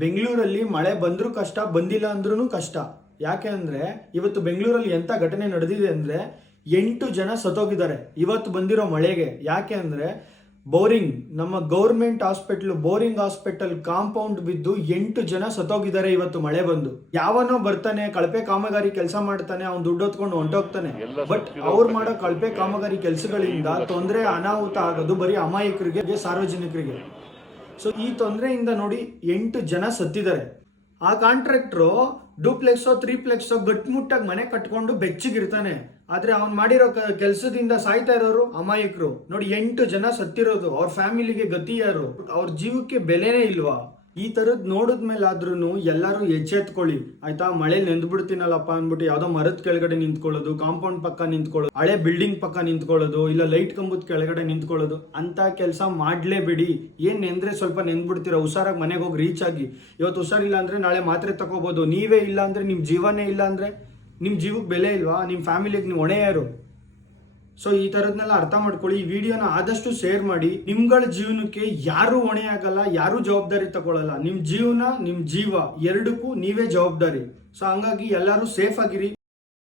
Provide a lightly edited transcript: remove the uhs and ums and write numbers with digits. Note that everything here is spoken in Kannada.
ಬೆಂಗಳೂರಲ್ಲಿ ಮಳೆ ಬಂದರೂ ಕಷ್ಟ, ಬಂದಿಲ್ಲ ಅಂದ್ರೂ ಕಷ್ಟ. ಯಾಕೆ ಅಂದರೆ ಇವತ್ತು ಬೆಂಗಳೂರಲ್ಲಿ ಎಂಥ ಘಟನೆ ನಡೆದಿದೆ ಅಂದರೆ 8 ಜನ ಸತ್ತೋಗಿದ್ದಾರೆ ಇವತ್ತು ಬಂದಿರೋ ಮಳೆಗೆ. ಯಾಕೆ ಅಂದರೆ ಬೋರಿಂಗ್, ನಮ್ಮ government hospital boring hospital compound ಬಿದ್ದು 8 ಜನ ಸತ್ತೋಗಿದ್ದಾರೆ ಇವತ್ತು ಮಳೆ ಬಂದು. ಯಾವನೋ ಬರ್ತಾನೆ, ಕಳಪೆ ಕಾಮಗಾರಿ ಕೆಲಸ ಮಾಡ್ತಾನೆ, ಅವ್ನು ದುಡ್ಡು ಹೊತ್ಕೊಂಡು ಹೊಂಟೋಗ್ತಾನೆ. ಬಟ್ ಅವ್ರು ಮಾಡೋ ಕಳಪೆ ಕಾಮಗಾರಿ ಕೆಲಸಗಳಿಂದ ತೊಂದರೆ ಅನಾಹುತ ಆಗೋದು ಬರೀ ಅಮಾಯಕರಿಗೆ, ಸಾರ್ವಜನಿಕರಿಗೆ. ಸೊ ಈ ತೊಂದರೆಯಿಂದ ನೋಡಿ 8 ಜನ ಸತ್ತಿದ್ದಾರೆ. ಆ ಕಾಂಟ್ರಾಕ್ಟ್ರು ಡೂಪ್ಲೆಕ್ಸೋ 3ಪ್ಲೆಕ್ಸೋ ಗಟ್ಮುಟ್ಟಾಗಿ ಮನೆ ಕಟ್ಕೊಂಡು ಬೆಚ್ಚಗಿರ್ತಾನೆ. ಆದ್ರೆ ಅವ್ನು ಮಾಡಿರೋ ಕೆಲಸದಿಂದ ಸಾಯ್ತಾ ಇರೋರು ಅಮಾಯಕರು. ನೋಡಿ 8 ಜನ ಸತ್ತಿರೋದು, ಅವ್ರ ಫ್ಯಾಮಿಲಿಗೆ ಗತಿ ಯಾರು? ಅವ್ರ ಜೀವಕ್ಕೆ ಬೆಲೆನೇ ಇಲ್ವಾ? ಈ ಥರದ್ ನೋಡಿದ್ಮೇಲಾದ್ರೂ ಎಲ್ಲರೂ ಎಚ್ಚೆತ್ಕೊಳ್ಳಿ ಆಯ್ತಾ. ಮಳೆ ನೆಂದ್ಬಿಡ್ತೀನಲ್ಲಪ್ಪ ಅಂದ್ಬಿಟ್ಟು ಯಾವುದೋ ಮರದ ಕೆಳಗಡೆ ನಿಂತ್ಕೊಳ್ಳೋದು, ಕಾಂಪೌಂಡ್ ಪಕ್ಕ ನಿಂತ್ಕೊಳ್ಳೋದು, ಹಳೆ ಬಿಲ್ಡಿಂಗ್ ಪಕ್ಕ ನಿಂತ್ಕೊಳ್ಳೋದು, ಇಲ್ಲ ಲೈಟ್ ಕಂಬದ ಕೆಳಗಡೆ ನಿಂತ್ಕೊಳ್ಳೋದು ಅಂತ ಕೆಲಸ ಮಾಡಲೇಬೇಡಿ. ಏನ್ ನೆಂದ್ರೆ ಸ್ವಲ್ಪ ನೆಂದ್ಬಿಡ್ತೀರಾ, ಹುಷಾರಾಗಿ ಮನೆಗೆ ಹೋಗಿ ರೀಚ್ ಆಗಿ. ಇವತ್ತು ಹುಷಾರಿಲ್ಲ ಅಂದ್ರೆ ನಾಳೆ ಮಾತ್ರೆ ತಗೋಬಹುದು. ನೀವೇ ಇಲ್ಲ ಅಂದ್ರೆ ನಿಮ್ ಜೀವನೇ ಇಲ್ಲ ಅಂದ್ರೆ ನಿಮ್ ಜೀವಕ್ಕೆ ಬೆಲೆ ಇಲ್ವಾ? ನಿಮ್ ಫ್ಯಾಮಿಲಿಗೆ ನೀವು ಹೊಣೆ ಯಾರು? ಸೊ ಈ ಥರದ್ನೆಲ್ಲ ಅರ್ಥ ಮಾಡ್ಕೊಳ್ಳಿ. ಈ ವಿಡಿಯೋನ ಆದಷ್ಟು ಶೇರ್ ಮಾಡಿ. ನಿಮ್ಗಳ ಜೀವನಕ್ಕೆ ಯಾರು ಹೊಣೆ ಆಗಲ್ಲ, ಯಾರು ಜವಾಬ್ದಾರಿ ತಗೊಳ್ಳಲ್ಲ. ನಿಮ್ ಜೀವನ, ನಿಮ್ ಜೀವ ಎರಡಕ್ಕೂ ನೀವೇ ಜವಾಬ್ದಾರಿ. ಸೊ ಹಂಗಾಗಿ ಎಲ್ಲರೂ ಸೇಫ್ ಆಗಿರಿ.